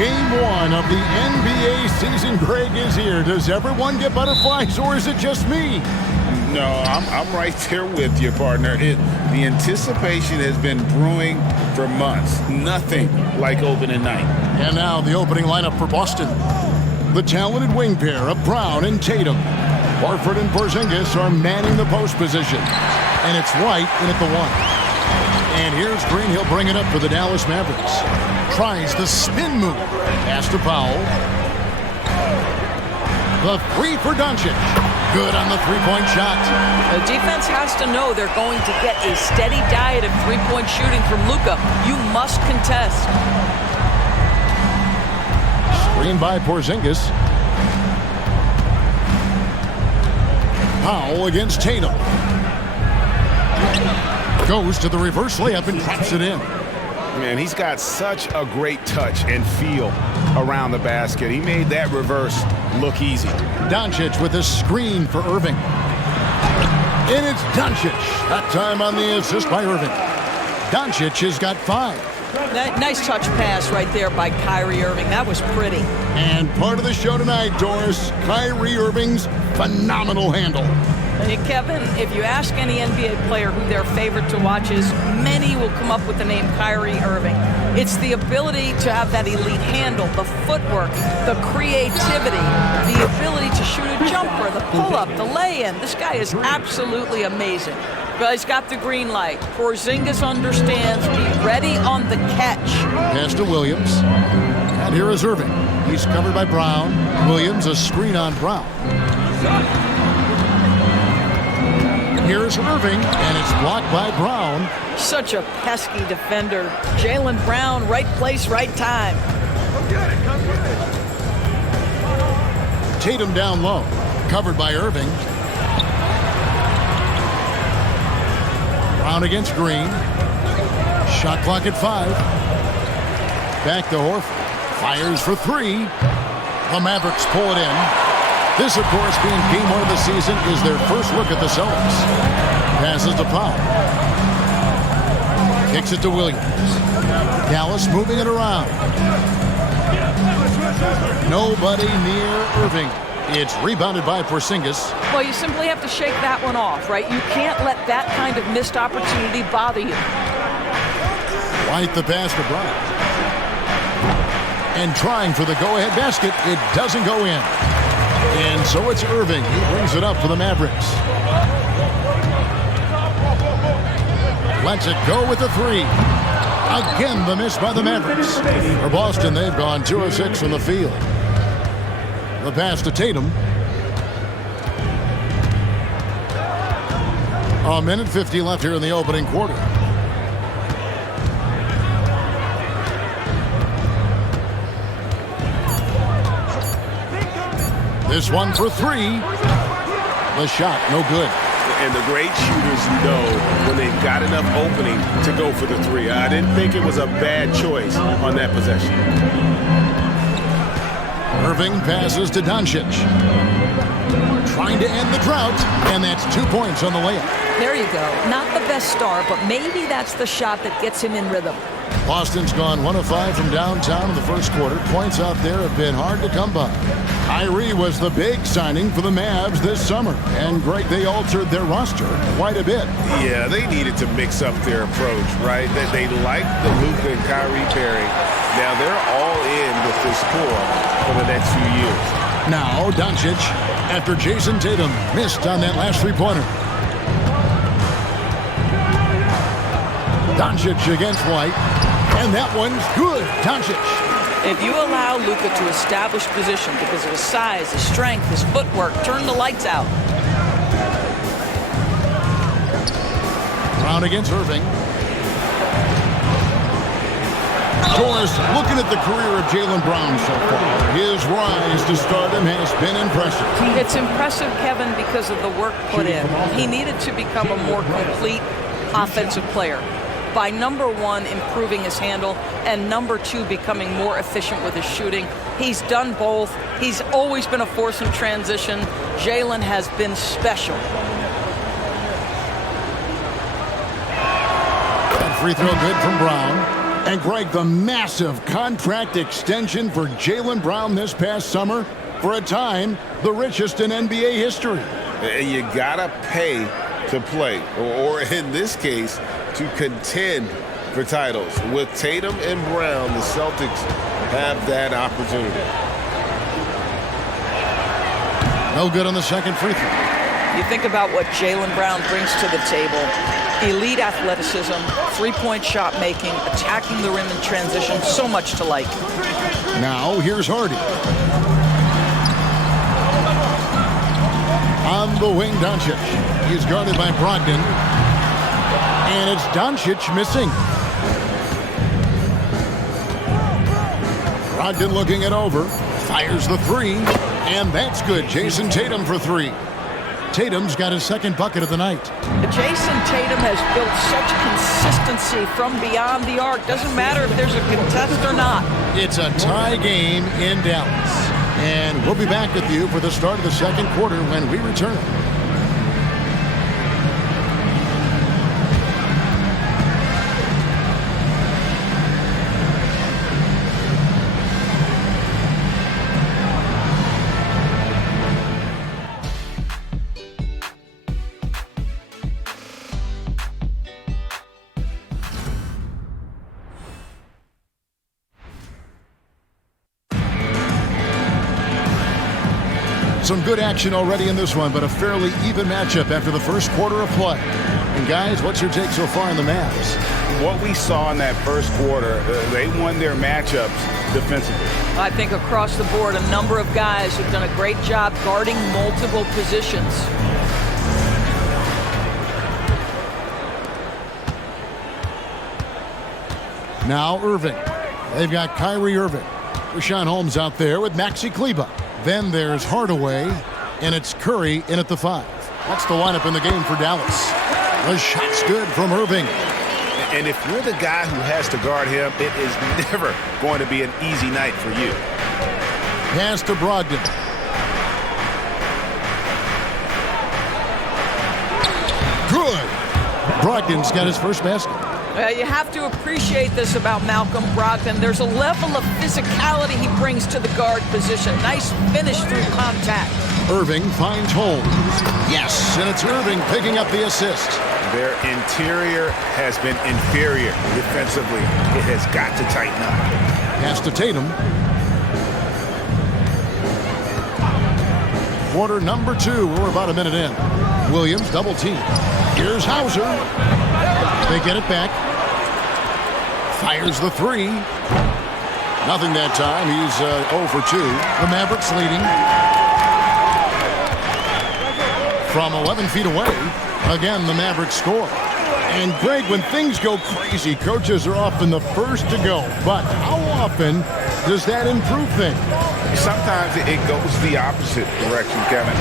Game 1 of the NBA season, Greg, is here. Does everyone get butterflies, or is it just me? No, I'm right there with you, partner. The anticipation has been brewing for months. Nothing like opening night. And now the opening lineup for Boston. The talented wing pair of Brown and Tatum. Horford and Porzingis are manning the post position. And it's White in at the 1. And here's Green. He'll bring it up for the Dallas Mavericks. Tries the spin move. Pass to Powell. The 3 for Doncic. Good on the three-point shot. The defense has to know they're going to get a steady diet of three-point shooting from Luka. You must contest. Screen by Porzingis. Powell against Tatum. Goes to the reverse layup and traps it in. Man, he's got such a great touch and feel around the basket. He made that reverse look easy. Doncic with a screen for Irving. And it's Doncic. That time on the assist by Irving. Doncic has got 5. Nice touch pass right there by Kyrie Irving. That was pretty. And part of the show tonight, Doris, Kyrie Irving's phenomenal handle. Hey, Kevin, if you ask any NBA player who their favorite to watch is, many will come up with the name Kyrie Irving. It's the ability to have that elite handle, the footwork, the creativity, the ability to shoot a jumper, the pull-up, the lay-in. This guy is absolutely amazing. But he's got the green light. Porzingis understands. Be ready on the catch. Pass to Williams. And here is Irving. He's covered by Brown. Williams, a screen on Brown. Here's Irving, and it's blocked by Brown. Such a pesky defender. Jaylen Brown, right place, right time. Tatum down low, covered by Irving. Brown against Green. Shot clock at 5. Back to Horford. Fires for 3. The Mavericks pull it in. This, of course, being Game 1 of the season, is their first look at the Celtics. Passes to Powell. Kicks it to Williams. Dallas moving it around. Nobody near Irving. It's rebounded by Porzingis. Well, you simply have to shake that one off, right? You can't let that kind of missed opportunity bother you. White the pass to Brown. And trying for the go-ahead basket. It doesn't go in. And so it's Irving. He brings it up for the Mavericks. Lets it go with the 3. Again, the miss by the Mavericks. For Boston, they've gone 2 of 6 from the field. The pass to Tatum. 1:50 left here in the opening quarter. This one for 3. The shot, no good. And the great shooters know when they've got enough opening to go for the 3. I didn't think it was a bad choice on that possession. Irving passes to Doncic. Trying to end the drought, and that's 2 points on the layup. There you go. Not the best start, but maybe that's the shot that gets him in rhythm. Boston's gone 1 of 5 from downtown in the first quarter. Points out there have been hard to come by. Kyrie was the big signing for the Mavs this summer. And, Greg, they altered their roster quite a bit. Yeah, they needed to mix up their approach, right? They liked the Luka and Kyrie pairing. Now they're all in with this core for the next few years. Now Doncic, after Jason Tatum missed on that last three-pointer. Doncic against White. And that one's good. Doncic. If you allow Luka to establish position because of his size, his strength, his footwork, turn the lights out. Brown against Irving. Doris, looking at the career of Jaylen Brown so far, his rise to stardom has been impressive. It's impressive, Kevin, because of the work put in. He needed to become a more complete offensive player. By number 1, improving his handle, and number 2, becoming more efficient with his shooting. He's done both. He's always been a force in transition. Jaylen has been special. And free throw good from Brown. And Greg, the massive contract extension for Jaylen Brown this past summer, for a time, the richest in NBA history. And you gotta pay to play, or in this case, to contend for titles. With Tatum and Brown, the Celtics have that opportunity. No good on the second free throw. You think about what Jaylen Brown brings to the table. Elite athleticism, three-point shot making, attacking the rim in transition, so much to like. Now, here's Hardy. On the wing, Doncic. He's guarded by Brogdon. And it's Doncic missing. Brogdon looking it over. Fires the three. And that's good. Jason Tatum for three. Tatum's got his second bucket of the night. Jason Tatum has built such consistency from beyond the arc. Doesn't matter if there's a contest or not. It's a tie game in Dallas. And we'll be back with you for the start of the second quarter when we return. Some good action already in this one, but a fairly even matchup after the first quarter of play. And guys, what's your take so far on the Mavs? What we saw in that first quarter, they won their matchups defensively. I think across the board, a number of guys have done a great job guarding multiple positions. Now Irving. They've got Kyrie Irving. Rashawn Holmes out there with Maxi Kleber. Then there's Hardaway, and it's Curry in at the 5. That's the lineup in the game for Dallas. The shot's good from Irving. And if you're the guy who has to guard him, it is never going to be an easy night for you. Pass to Brogdon. Good. Brogdon's got his first basket. You have to appreciate this about Malcolm Brogdon. There's a level of physicality he brings to the guard position. Nice finish through contact. Irving finds Holmes. Yes, and it's Irving picking up the assist. Their interior has been inferior defensively. It has got to tighten up. Pass to Tatum. Quarter number 2. We're about a minute in. Williams double team. Here's Hauser. They get it back. Fires the 3. Nothing that time. He's 0 for 2. The Mavericks leading. From 11 feet away. Again, the Mavericks score. And Greg, when things go crazy, coaches are often the first to go. But how often does that improve things? Sometimes it goes the opposite direction, Kevin.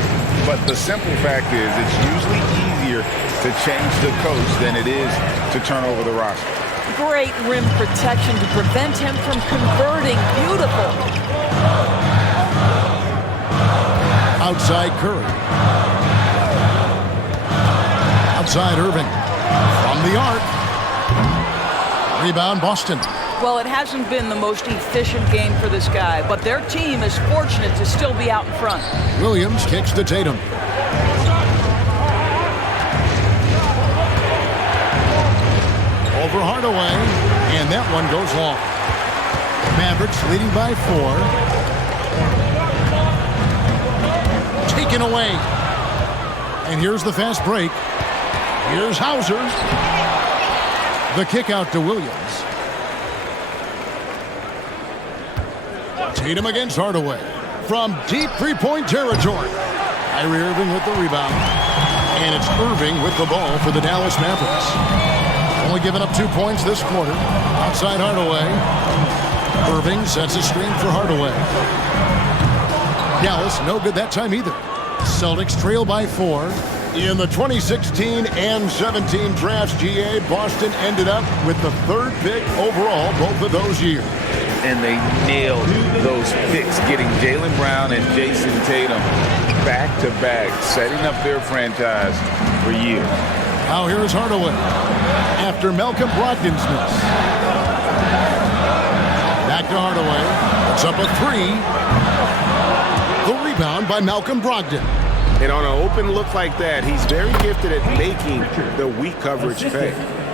But the simple fact is it's usually easier to change the coach than it is to turn over the roster. Great rim protection to prevent him from converting. Beautiful. Outside Curry. Outside Irving. From the arc. Rebound Boston. Well, it hasn't been the most efficient game for this guy, but their team is fortunate to still be out in front. Williams kicks to Tatum. Over Hardaway, and that one goes long. Mavericks leading by 4. Taken away. And here's the fast break. Here's Hauser. The kick out to Williams. Tatum against Hardaway. From deep three-point territory. Kyrie Irving with the rebound. And it's Irving with the ball for the Dallas Mavericks. Only giving up 2 points this quarter. Outside Hardaway. Irving sets a screen for Hardaway. Dallas no good that time either. Celtics trail by 4. In the 2016 and 17 drafts, GA, Boston ended up with the 3rd pick overall both of those years. And they nailed those picks, getting Jaylen Brown and Jason Tatum back-to-back, setting up their franchise for years. Now here's Hardaway after Malcolm Brogdon's miss. to Hardaway. It's up a 3. The rebound by Malcolm Brogdon. And on an open look like that, he's very gifted at making the weak coverage pay.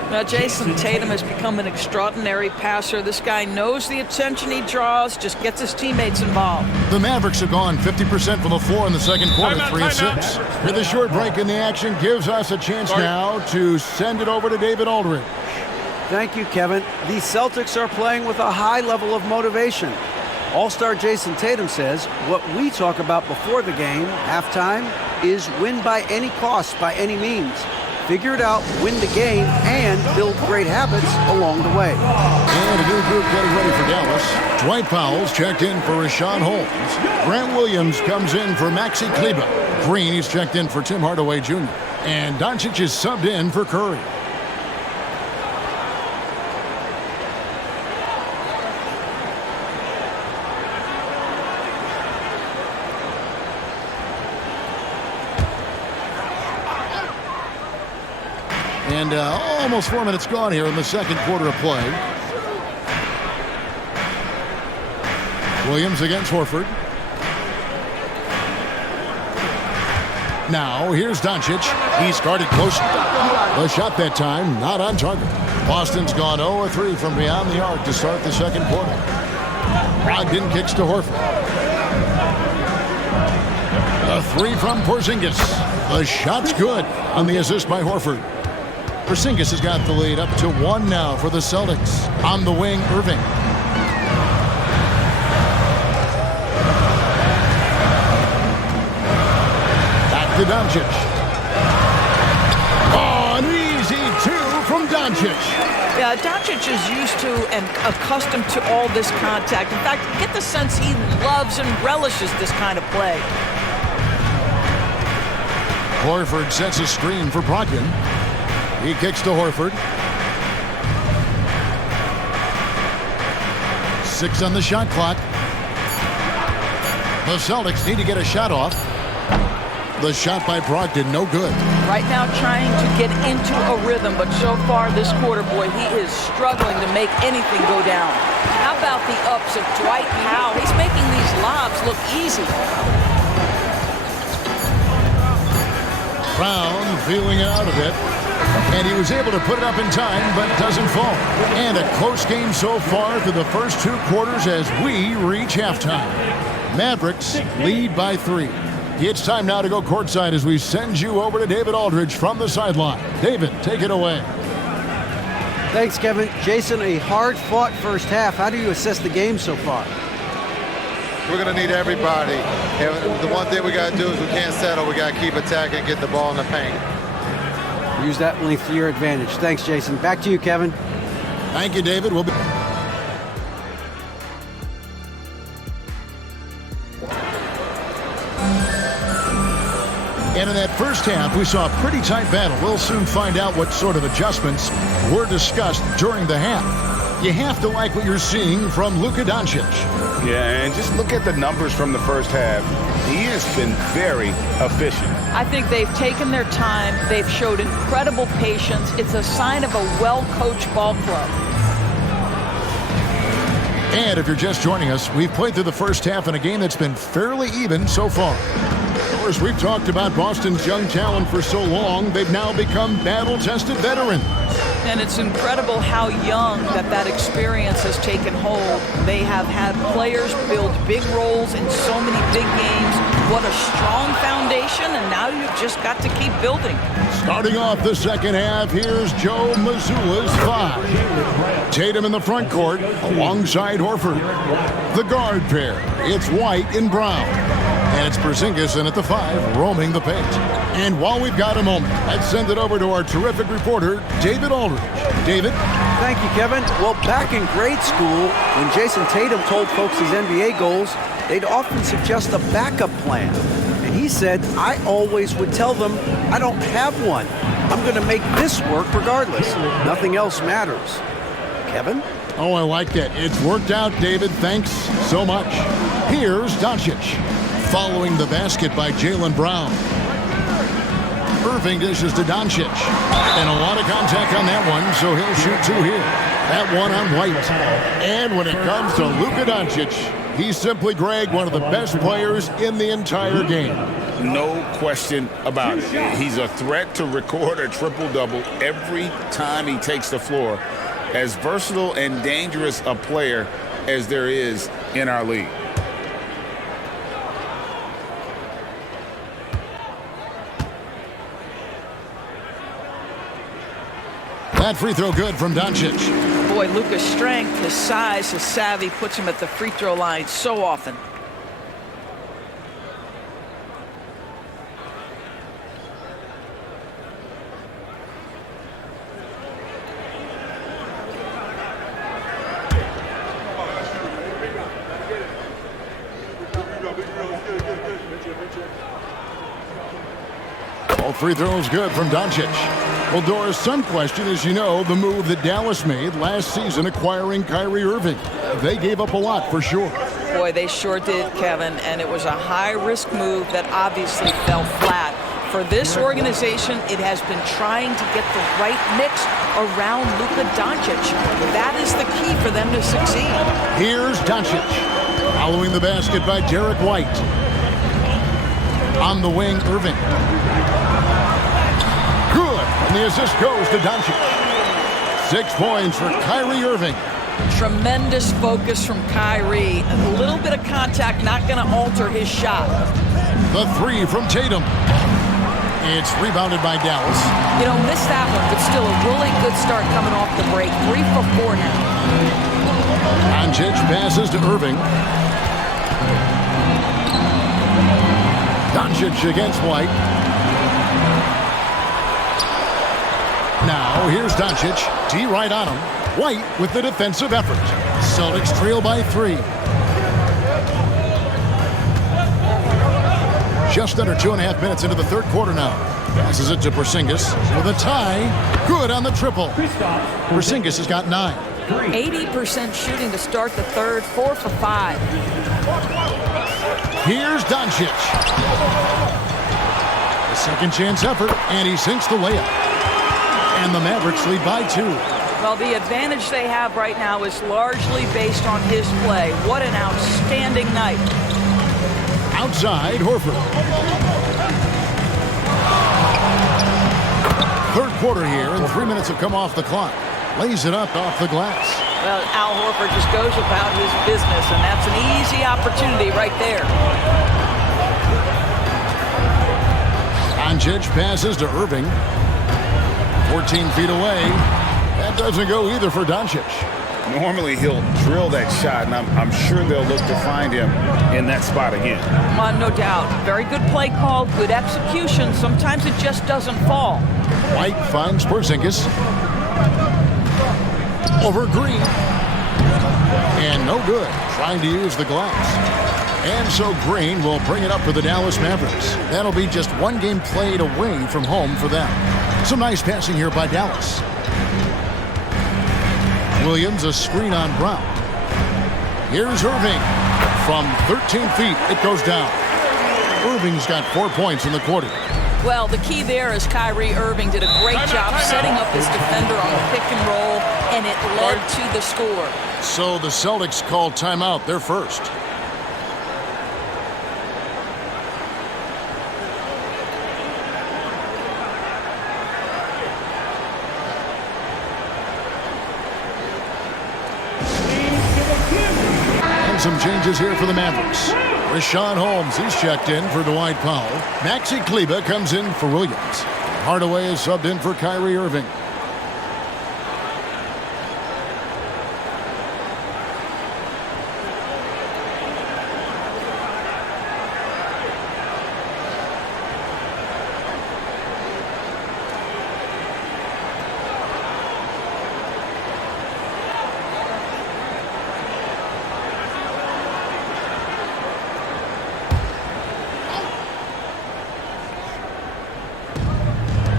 Now, Jason Tatum has become an extraordinary passer. This guy knows the attention he draws, just gets his teammates involved. The Mavericks have gone 50% from the floor in the second quarter, 3 of 6. With a short break in the action, gives us a chance now to send it over to David Aldridge. Thank you, Kevin. The Celtics are playing with a high level of motivation. All-star Jason Tatum says what we talk about before the game, halftime, is win by any cost, by any means. Figure it out, win the game, and build great habits along the way. And a new group getting ready for Dallas. Dwight Powell's checked in for Rashawn Holmes. Grant Williams comes in for Maxi Kleber. Green, he's checked in for Tim Hardaway Jr. And Doncic is subbed in for Curry. And almost 4 minutes gone here in the second quarter of play. Williams against Horford. Now, here's Doncic. He's guarded close. The shot that time, not on target. Boston's gone 0-3 from beyond the arc to start the second quarter. Brogdon kicks to Horford. A 3 from Porzingis. The shot's good on the assist by Horford. Porzingis has got the lead up to 1 now for the Celtics. On the wing, Irving. Back to Doncic. Oh, an easy 2 from Doncic. Yeah, Doncic is used to and accustomed to all this contact. In fact, you get the sense he loves and relishes this kind of play. Horford sets a screen for Brogdon. He kicks to Horford. 6 on the shot clock. The Celtics need to get a shot off. The shot by Brogdon, no good. Right now trying to get into a rhythm, but so far this quarter, boy, he is struggling to make anything go down. How about the ups of Dwight Powell? He's making these lobs look easy. Brown feeling it out a bit. And he was able to put it up in time, but doesn't fall. And a close game so far through the first 2 quarters as we reach halftime. Mavericks lead by 3. It's time now to go courtside as we send you over to David Aldridge from the sideline. David, take it away. Thanks, Kevin. Jason, a hard-fought first half. How do you assess the game so far? We're going to need everybody. And the one thing we got to do is we can't settle. We got to keep attacking and get the ball in the paint. Use that length to your advantage. Thanks, Jason. Back to you, Kevin. Thank you, David. We'll be... And in that first half, we saw a pretty tight battle. We'll soon find out what sort of adjustments were discussed during the half. You have to like what you're seeing from Luka Doncic. Yeah, and just look at the numbers from the first half. He has been very efficient. I think they've taken their time. They've showed incredible patience. It's a sign of a well-coached ball club. And if you're just joining us, we've played through the first half in a game that's been fairly even so far. Of course, we've talked about Boston's young talent for so long, they've now become battle-tested veterans. And it's incredible how young that experience has taken hold. They have had players build big roles in so many big games. What a strong foundation, and now you've just got to keep building. Starting off the second half, here's Joe Mazzulla's 5. Tatum in the front court alongside Horford. The guard pair, it's White and Brown. And it's Porzingis in at the 5, roaming the paint. And while we've got a moment, let's send it over to our terrific reporter, David Aldridge. David? Thank you, Kevin. Well, back in grade school, when Jason Tatum told folks his NBA goals, they'd often suggest a backup plan. And he said, I always would tell them, I don't have one. I'm going to make this work regardless. Nothing else matters. Kevin? Oh, I like that. It's worked out, David. Thanks so much. Here's Doncic. Following the basket by Jaylen Brown. Irving dishes to Doncic. And a lot of contact on that one, so he'll shoot 2 here. That one on White. And when it comes to Luka Doncic, he's simply, Greg, one of the best players in the entire game. No question about it. He's a threat to record a triple-double every time he takes the floor. As versatile and dangerous a player as there is in our league. That free throw good from Doncic. Boy, Luka's strength, his size, his savvy puts him at the free throw line so often. All free throws good from Doncic. Well, Doris, some question, as you know, the move that Dallas made last season acquiring Kyrie Irving. They gave up a lot for sure. Boy, they sure did, Kevin, and it was a high-risk move that obviously fell flat. For this organization, it has been trying to get the right mix around Luka Doncic. That is the key for them to succeed. Here's Doncic, following the basket by Derek White. On the wing, Irving. Good, and the assist goes to Doncic. 6 points for Kyrie Irving. Tremendous focus from Kyrie. A little bit of contact not going to alter his shot. The three from Tatum. It's rebounded by Dallas. You know, missed that one, but still a really good start coming off the break. 3 for 4 now. Doncic passes to Irving. Doncic against White. Now, here's Doncic. D right on him. White with the defensive effort. Celtics trail by 3. Just under 2.5 minutes into the third quarter now. Passes it to Porzingis with a tie. Good on the triple. Porzingis has got 9. 80% shooting to start the third, 4 for 5. Here's Doncic. A second chance effort, and he sinks the layup. And the Mavericks lead by 2. Well, the advantage they have right now is largely based on his play. What an outstanding night. Outside, Horford. Third quarter here, and 3 minutes have come off the clock. Lays it up off the glass. Well, Al Horford just goes about his business, and that's an easy opportunity right there. Doncic passes to Irving. 14 feet away. That doesn't go either for Doncic. Normally he'll drill that shot, and I'm sure they'll look to find him in that spot again. No doubt. Very good play call, good execution. Sometimes it just doesn't fall. White finds Porzingis. Over Green. And no good. Trying to use the glass. And so Green will bring it up for the Dallas Mavericks. That'll be just 1 game played away from home for them. Some nice passing here by Dallas. Williams, a screen on Brown. Here's Irving. From 13 feet, it goes down. Irving's got 4 points in the quarter. Well, the key there is Kyrie Irving did a great job setting up his defender on the pick and roll, and it led to the score. So the Celtics called timeout. They're first. Some changes here for the Mavericks. Rashawn Holmes, he's checked in for Dwight Powell. Maxi Kleber comes in for Williams. Hardaway is subbed in for Kyrie Irving.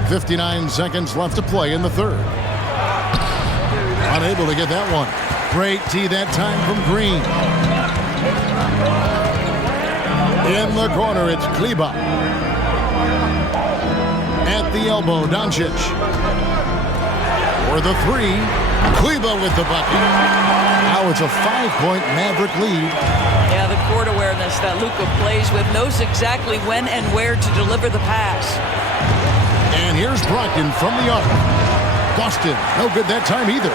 .59 seconds left to play in the third. Unable to get that one. Great tee that time from Green. In the corner, it's Kleber. At the elbow, Doncic. For the three, Kleba with the bucket. Now it's a 5-point Maverick lead. Yeah, the court awareness that Luka plays with, knows exactly when and where to deliver the pass. And here's Brogdon from the arc. Boston, no good that time either.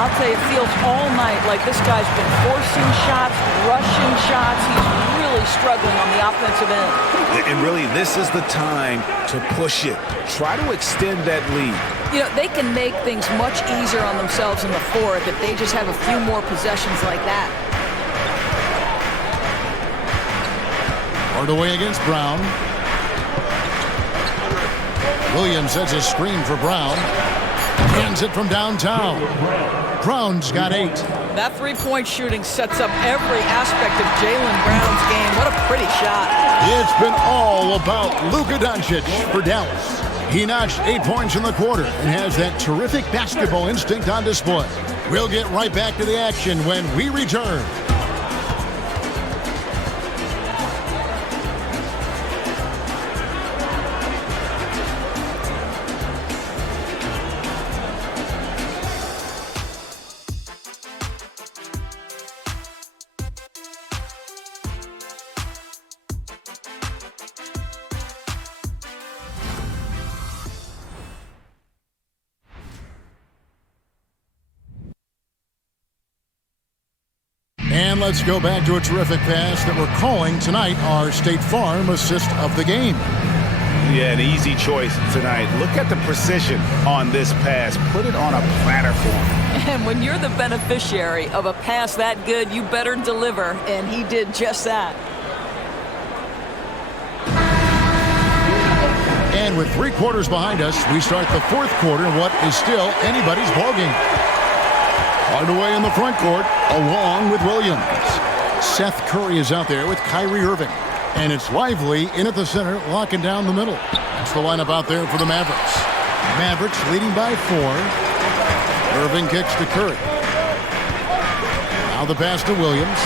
I'll tell you, it feels all night like this guy's been forcing shots, rushing shots. He's really struggling on the offensive end. And really, this is the time to push it. Try to extend that lead. You know, they can make things much easier on themselves in the fourth if they just have a few more possessions like that. Hardaway against Brown. Williams sets a screen for Brown. Hands it from downtown. Brown's got 8. That three-point shooting sets up every aspect of Jaylen Brown's game. What a pretty shot. It's been all about Luka Doncic for Dallas. He notched 8 points in the quarter and has that terrific basketball instinct on display. We'll get right back to the action when we return. And let's go back to a terrific pass that we're calling tonight our State Farm assist of the game. Yeah, an easy choice tonight. Look at the precision on this pass. Put it on a platter for him. And when you're the beneficiary of a pass that good, you better deliver, and he did just that. And with 3 quarters behind us, we start the 4th quarter in what is still anybody's ballgame. Hardaway in the front court, along with Williams. Seth Curry is out there with Kyrie Irving. And it's Lively in at the center, locking down the middle. That's the lineup out there for the Mavericks. Mavericks leading by 4. Irving kicks to Curry. Now the pass to Williams.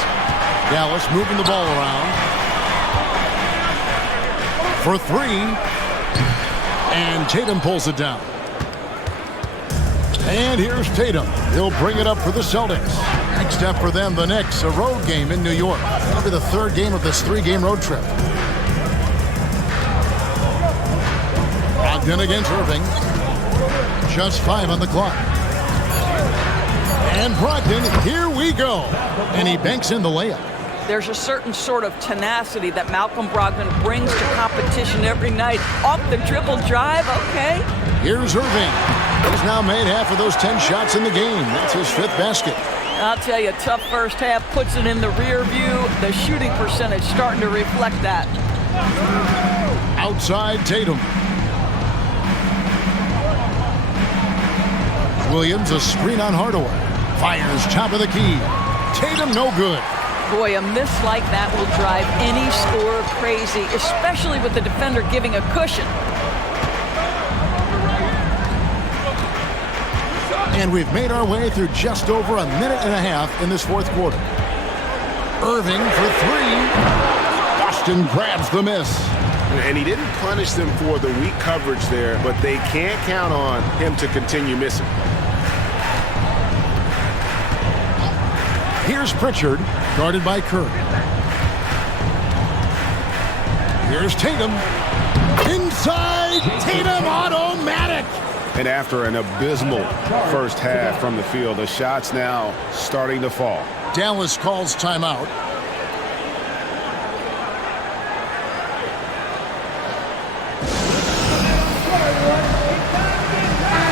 Dallas moving the ball around. For 3. And Tatum pulls it down. And here's Tatum. He'll bring it up for the Celtics. Next up for them, the Knicks, a road game in New York. That'll be the 3rd game of this 3-game road trip. Brogdon against Irving. Just 5 on the clock. And Brogdon, here we go. And he banks in the layup. There's a certain sort of tenacity that Malcolm Brogdon brings to competition every night. Off the dribble drive, okay. Here's Irving. He's now made half of those 10 shots in the game. That's his 5th basket. I'll tell you, tough first half, puts it in the rear view. The shooting percentage starting to reflect that. Outside Tatum. Williams, a screen on Hardaway. Fires top of the key. Tatum, no good. Boy, a miss like that will drive any scorer crazy, especially with the defender giving a cushion. And we've made our way through just over a minute and a half in this 4th quarter. Irving for 3. Boston grabs the miss. And he didn't punish them for the weak coverage there, but they can't count on him to continue missing. Here's Pritchard, guarded by Curry. Here's Tatum. Inside, Tatum automatic. And after an abysmal first half from the field, the shots now starting to fall. Dallas calls timeout.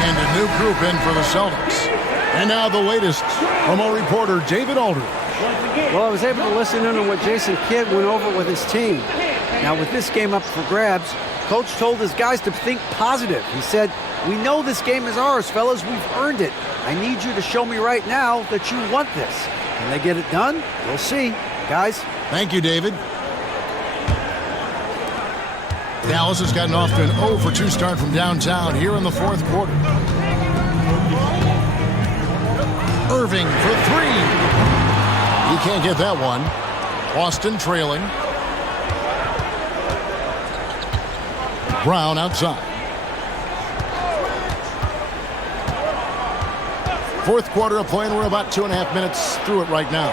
And a new group in for the Celtics. And now the latest from our reporter, David Aldridge. Well, I was able to listen in on what Jason Kidd went over with his team. Now, with this game up for grabs, Coach told his guys to think positive. He said, "We know this game is ours, fellas. We've earned it. I need you to show me right now that you want this." Can they get it done? We'll see. Guys. Thank you, David. Dallas has gotten off to an 0 for 2 start from downtown here in the 4th quarter. Irving for 3. He can't get that one. Boston trailing. Brown outside. Fourth quarter of play, and we're about 2.5 minutes through it right now.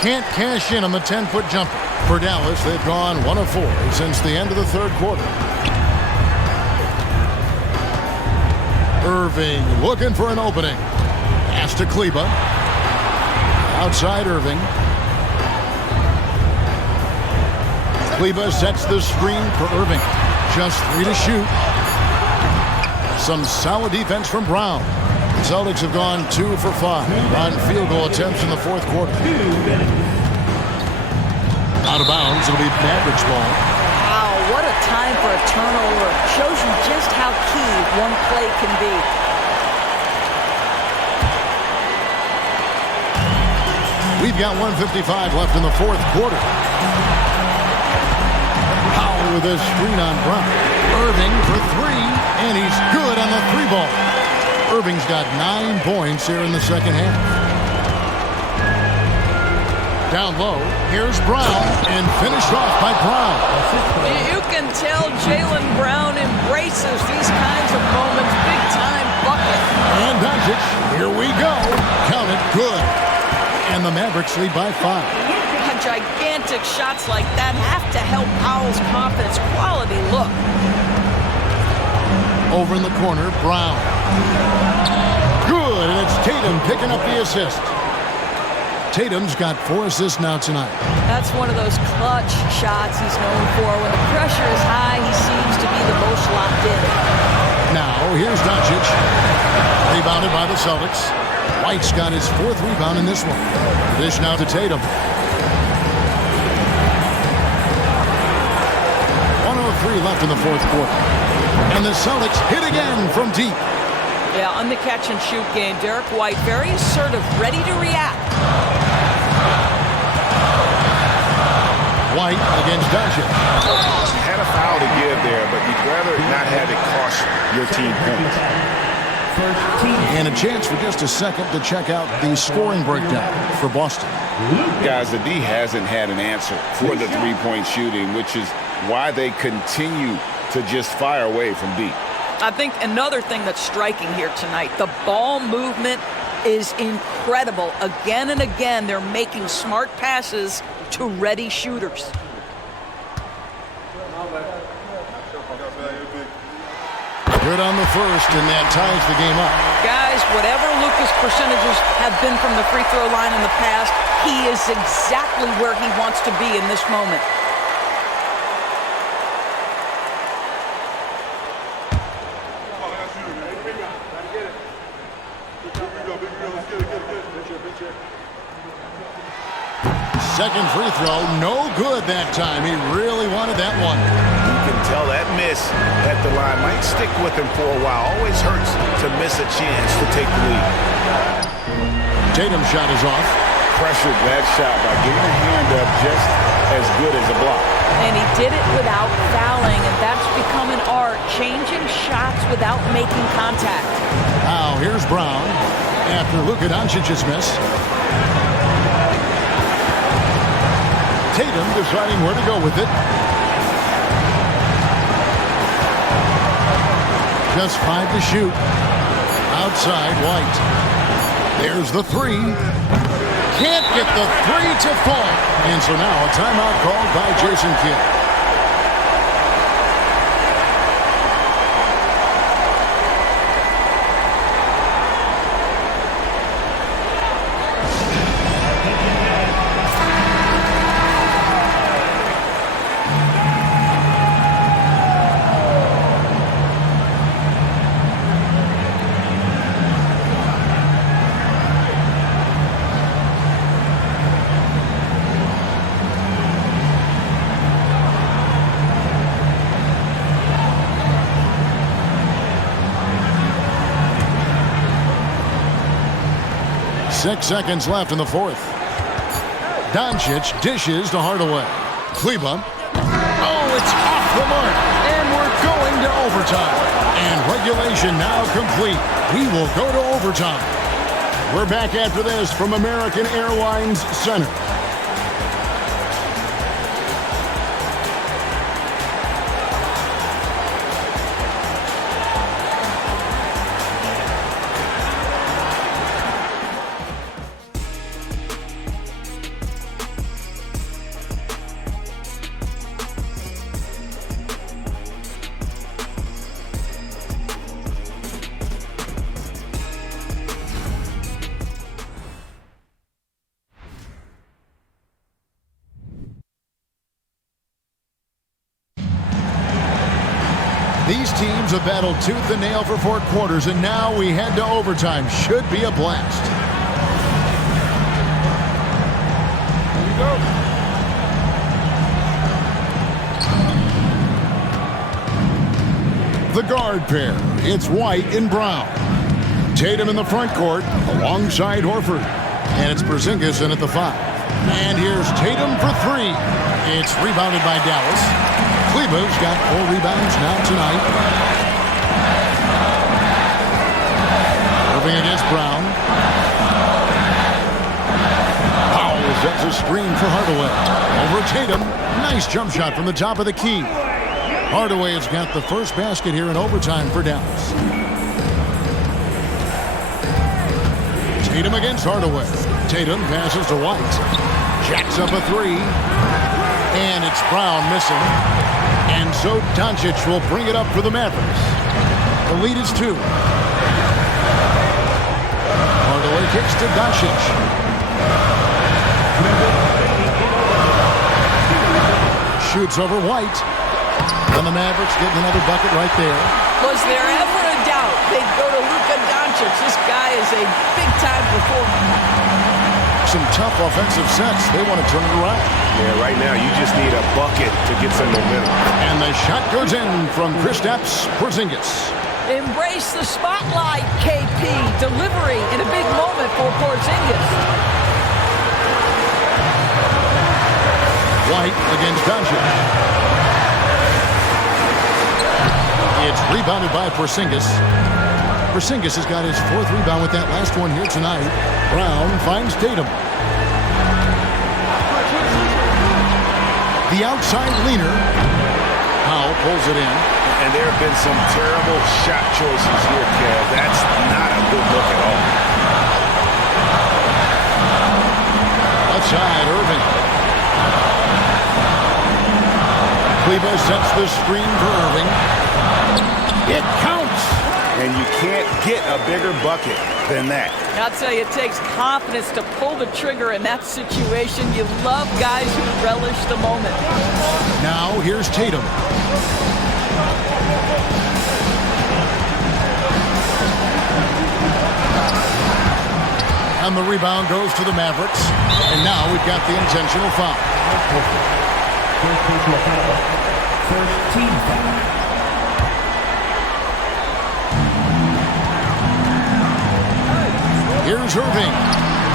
Can't cash in on the 10-foot jumper. For Dallas, they've gone 1 of 4 since the end of the third quarter. Irving looking for an opening. Pass to Kleba. Outside Irving. Kleba sets the screen for Irving. Just 3 to shoot. Some solid defense from Brown. The Celtics have gone 2 for 5 on field goal attempts in the fourth quarter. Out of bounds, it'll be Mavericks ball. Wow, what a time for a turnover. Shows you just how key one play can be. We've got 1:55 left in the fourth quarter. Powell with a screen on Brown. Irving for 3, and he's good on the 3 ball. Irving's got 9 points here in the second half. Down low, here's Brown, and finished off by Brown. You can tell Jaylen Brown embraces these kinds of moments. Big time bucket. And Doncic, here we go. Count it, good. And the Mavericks lead by 5. Gigantic shots like that have to help Powell's confidence. Quality look. Over in the corner, Brown. Good, and it's Tatum picking up the assist. Tatum's got 4 assists now tonight. That's one of those clutch shots he's known for. When the pressure is high, he seems to be the most locked in. Now, here's Doncic. Rebounded by the Celtics. White's got his 4th rebound in this one. Dish now to Tatum. 1:03 left in the fourth quarter. And the Celtics hit again from deep. Yeah, on the catch-and-shoot game, Derek White very assertive, ready to react. White against Doncic. Had a foul to give there, but you'd rather not have it cost your team points. And a chance for just a second to check out the scoring breakdown for Boston. Guys, the D hasn't had an answer for the three-point shooting, which is why they continue to just fire away from deep. I think another thing that's striking here tonight, the ball movement is incredible. Again and again, they're making smart passes to ready shooters. Good on the first, and that ties the game up. Guys, whatever Lucas' percentages have been from the free throw line in the past, he is exactly where he wants to be in this moment. Second free throw, no good that time. He really wanted that one. You can tell that miss at the line might stick with him for a while. Always hurts to miss a chance to take the lead. Tatum's shot is off. Pressured that shot by getting a hand up just as good as a block. And he did it without fouling, and that's become an art, changing shots without making contact. Now here's Brown after Luka Doncic's miss. Tatum deciding where to go with it. Just 5 to shoot. Outside, White. There's the 3. Can't get the 3 to fall. And so now a timeout called by Jason Kidd. Six seconds left in the fourth. Doncic dishes to Hardaway. Kleba. Oh, it's off the mark. And we're going to overtime. And regulation now complete. We will go to overtime. We're back after this from American Airlines Center. These teams have battled tooth and nail for 4 quarters, and now we head to overtime. Should be a blast. The guard pair, it's White and Brown. Tatum in the front court alongside Horford. And it's Porzingis in at the 5. And here's Tatum for 3. It's rebounded by Dallas. Kleber's got 4 rebounds now tonight. Irving against Brown. Powell sets a screen for Hardaway. Over Tatum. Nice jump shot from the top of the key. Hardaway has got the first basket here in overtime for Dallas. Tatum against Hardaway. Tatum passes to White. Jacks up a 3. And it's Brown missing. And so Doncic will bring it up for the Mavericks. The lead is 2. Hardaway kicks to Doncic. Shoots over White. And the Mavericks getting another bucket right there. Was there ever a doubt they'd go to Luka Doncic? This guy is a big-time performer. Some tough offensive sets. They want to turn it around. Yeah, right now you just need a bucket to get some momentum. And the shot goes in from Kristaps Porzingis. Embrace the spotlight, KP. Delivery in a big moment for Porzingis. White against Doncic. It's rebounded by Porzingis. Porzingis has got his 4th rebound with that last one here tonight. Brown finds Tatum. The outside leaner. Powell pulls it in. And there have been some terrible shot choices here, Kev. That's not a good look at all. Left side, Irving. Kleber sets the screen for Irving. It counts. And you can't get a bigger bucket than that. I'll tell you, it takes confidence to pull the trigger in that situation. You love guys who relish the moment. Now here's Tatum. And the rebound goes to the Mavericks. And now we've got the intentional foul. First personal foul. First team foul. Here's Irving.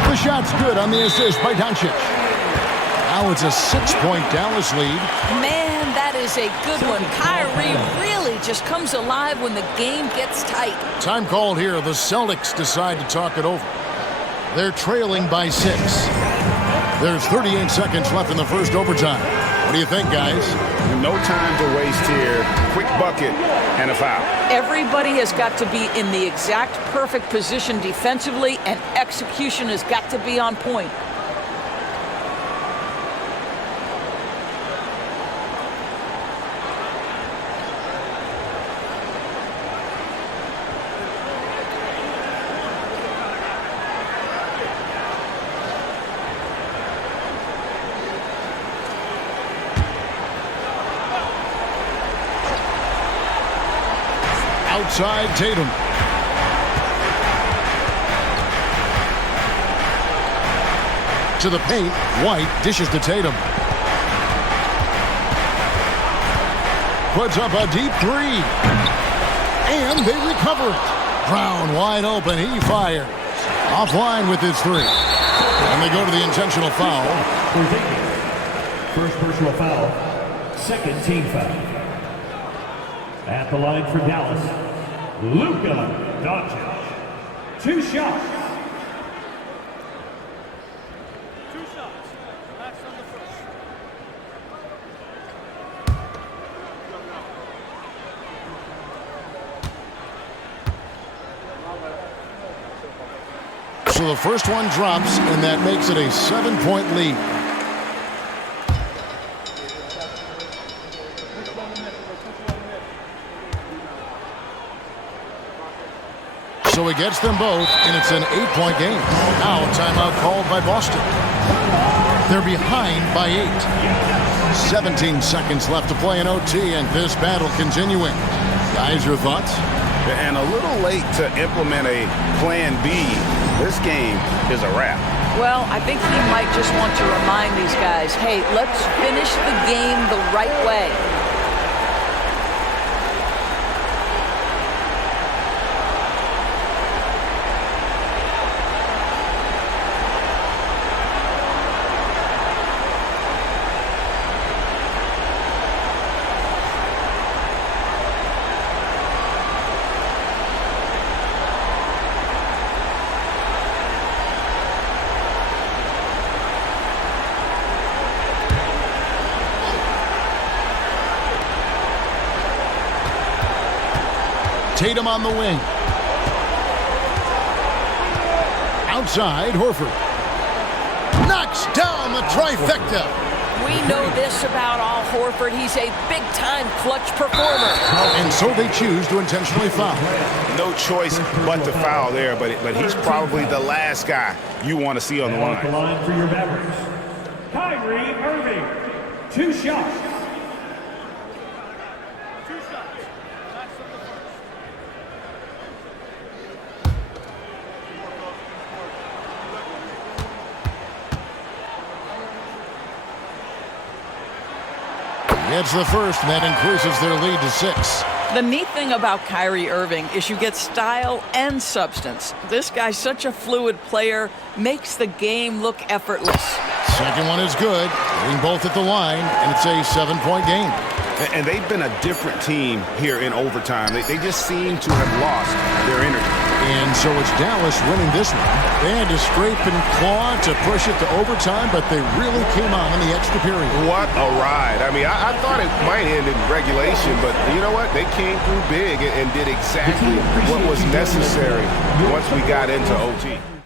The shot's good on the assist by Doncic. Now it's a 6-point Dallas lead. Man, that is a good one. Kyrie really just comes alive when the game gets tight. Time called here. The Celtics decide to talk it over. They're trailing by 6. There's 38 seconds left in the first overtime. What do you think, guys? No time to waste here. Quick bucket and a foul. Everybody has got to be in the exact perfect position defensively, and execution has got to be on point. Outside Tatum. To the paint. White dishes to Tatum. Puts up a deep 3. And they recover it. Brown wide open. He fires. Offline with his 3. And they go to the intentional foul. First personal foul. Second team foul. At the line for Dallas, Luka Doncic. 2 shots. That's on the first. So the first one drops, and that makes it a 7-point lead. So he gets them both, and it's an 8-point game. Now a timeout called by Boston. They're behind by 8. 17 seconds left to play in OT, and this battle continuing. Guys, your thoughts? And a little late to implement a plan B. This game is a wrap. Well, I think he might just want to remind these guys, hey, let's finish the game the right way. Tatum on the wing. Outside, Horford. Knocks down the trifecta. We know this about Al Horford. He's a big-time clutch performer. And so they choose to intentionally foul. No choice but to foul there, but he's probably the last guy you want to see on the At the line. line for your Mavericks, Kyrie Irving. 2 shots. It's the first, and that increases their lead to 6. The neat thing about Kyrie Irving is you get style and substance. This guy's such a fluid player, makes the game look effortless. Second one is good, hitting both at the line, and it's a 7-point game. And they've been a different team here in overtime. They just seem to have lost their energy. And so it's Dallas winning this one. They had to scrape and claw to push it to overtime, but they really came on in the extra period. What a ride. I mean, I thought it might end in regulation, but you know what? They came through big and did exactly what was necessary once we got into OT.